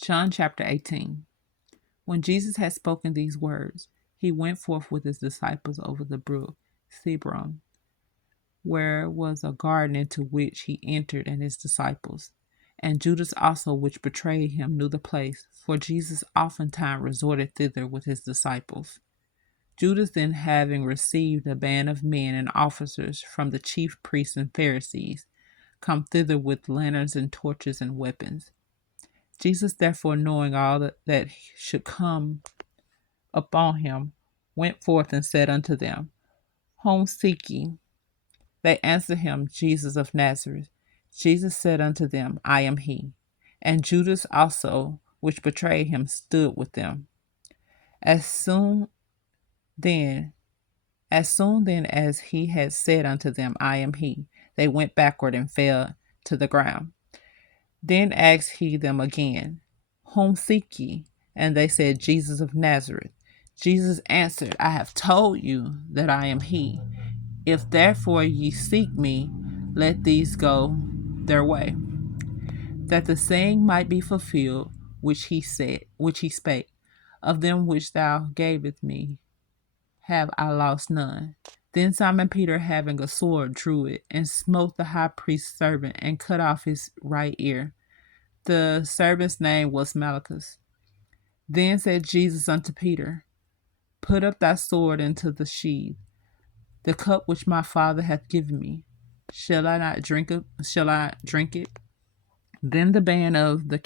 John chapter 18. When Jesus had spoken these words, he went forth with his disciples over the brook Cedron, where was a garden into which he entered and his disciples. And Judas also, which betrayed him, knew the place, for Jesus oftentimes resorted thither with his disciples. Judas then, having received a band of men and officers from the chief priests and Pharisees, come thither with lanterns and torches and weapons. Jesus, therefore, knowing all that should come upon him, went forth and said unto them, Whom seek ye? They answered him, Jesus of Nazareth. Jesus said unto them, I am he. And Judas also, which betrayed him, stood with them. As soon then as he had said unto them, I am he, they went backward and fell to the ground. Then asked he them again, Whom seek ye? And they said, Jesus of Nazareth. Jesus answered, I have told you that I am he. If therefore ye seek me, let these go their way, that the saying might be fulfilled which he spake, Of them which thou gavest me have I lost none. Then Simon Peter, having a sword, drew it, and smote the high priest's servant, and cut off his right ear. The servant's name was Malchus. Then said Jesus unto Peter, Put up thy sword into the sheath. The cup which my Father hath given me, shall I not drink it? Then the band and the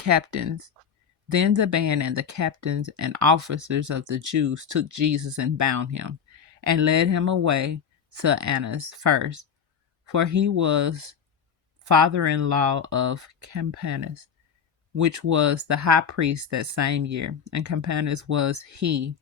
captains and officers of the Jews took Jesus and bound him, and led him away to Annas first, for he was father-in-law of Campanus, which was the high priest that same year. And Campanus was he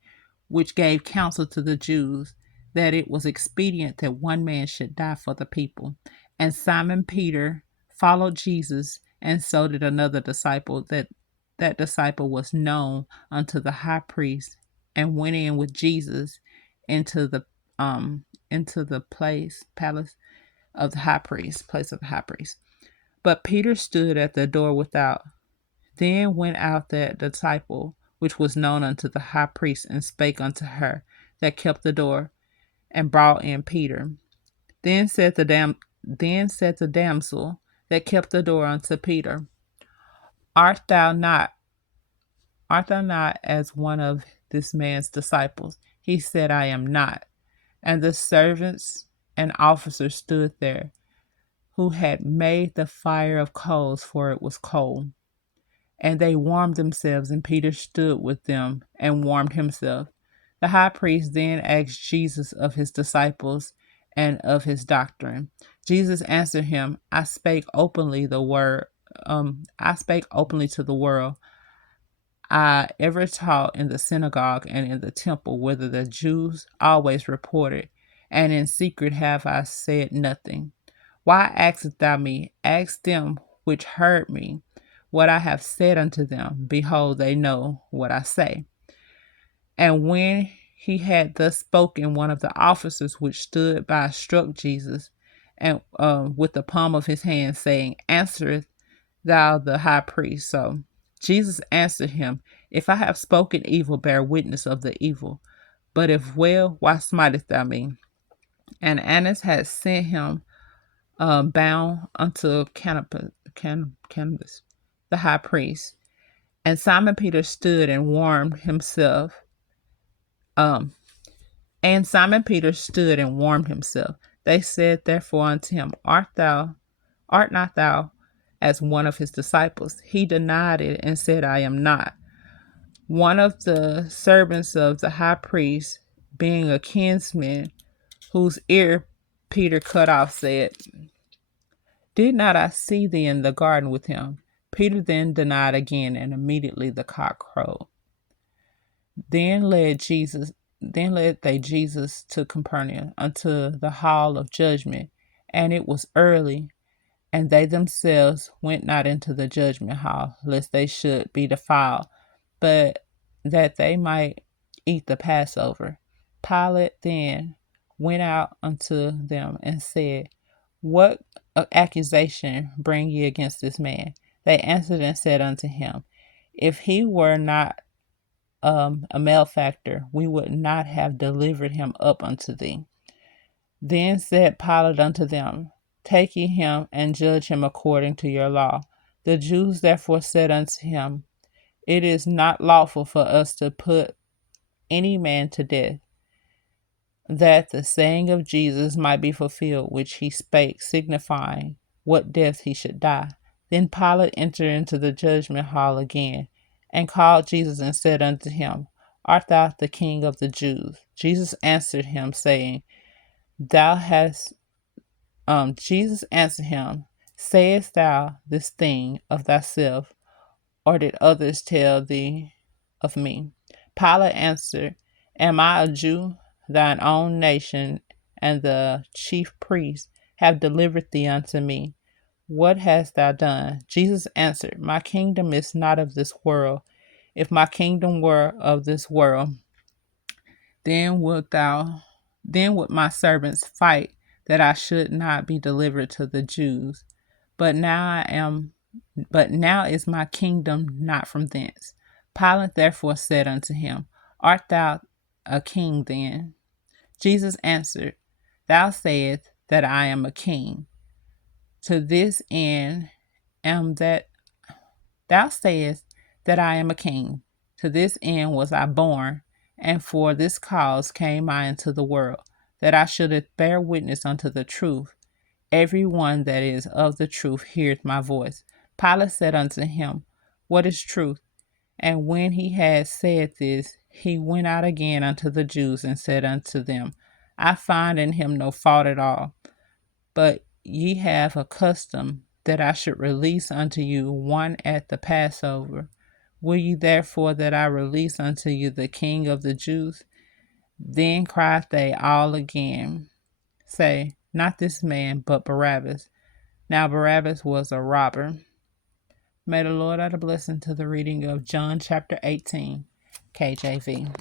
which gave counsel to the Jews, that it was expedient that one man should die for the people. And Simon Peter followed Jesus, and so did another disciple. That disciple was known unto the high priest, and went in with Jesus into the palace of the high priest, place of the high priest. But Peter stood at the door without. Then went out that disciple which was known unto the high priest, and spake unto her that kept the door, and brought in Peter. Then said the damsel that kept the door unto Peter, Art thou not as one of this man's disciples? He said, I am not. And the servants and officers stood there, who had made the fire of coals, for it was cold. And they warmed themselves, and Peter stood with them and warmed himself. The high priest then asked Jesus of his disciples and of his doctrine. Jesus answered him, I spake openly to the world. I ever taught in the synagogue and in the temple, whither the Jews always reported, and in secret have I said nothing. Why askest thou me? Ask them which heard me what I have said unto them. Behold, they know what I say. And when he had thus spoken, one of the officers which stood by struck Jesus and with the palm of his hand, saying, Answerest thou the high priest? So Jesus answered him, If I have spoken evil, bear witness of the evil. But if well, why smitest thou me? And Annas had sent him bound unto Caiaphas, the high priest. And Simon Peter stood and warmed himself. They said therefore unto him, Art not thou as one of his disciples? He denied it and said, I am not. One of the servants of the high priest, being a kinsman, whose ear Peter cut off, said, Did not I see thee in the garden with him? Peter then denied again, and immediately the cock crowed. Then led they Jesus to Capernaum, unto the hall of judgment, and it was early, and they themselves went not into the judgment hall, lest they should be defiled, but that they might eat the Passover. Pilate then went out unto them and said, What accusation bring ye against this man? They answered and said unto him, If he were not a malefactor, we would not have delivered him up unto thee. Then said Pilate unto them, Take ye him and judge him according to your law. The Jews therefore said unto him, It is not lawful for us to put any man to death, that the saying of Jesus might be fulfilled, which he spake, signifying what death he should die. Then Pilate entered into the judgment hall again, and called Jesus and said unto him, Art thou the King of the Jews? Jesus answered him, saying, Thou hast Jesus answered him, Sayest thou this thing of thyself, or did others tell thee of me? Pilate answered, Am I a Jew? Thine own nation and the chief priests have delivered thee unto me. What hast thou done? Jesus answered, My kingdom is not of this world. If my kingdom were of this world, then would my servants fight that I should not be delivered to the Jews. But now is my kingdom not from thence. Pilate therefore said unto him, Art thou a king then? Jesus answered, Thou sayest that I am a king. To this end am that thou sayest that I am a king. To this end was I born, and for this cause came I into the world, that I should bear witness unto the truth. Every one that is of the truth heareth my voice. Pilate said unto him, What is truth? And when he had said this, he went out again unto the Jews and said unto them, I find in him no fault at all. But ye have a custom that I should release unto you one at the Passover. Will ye therefore that I release unto you the King of the Jews? Then cried they all again, say, Not this man, but Barabbas. Now Barabbas was a robber. May the Lord add a blessing to the reading of John chapter 18, KJV.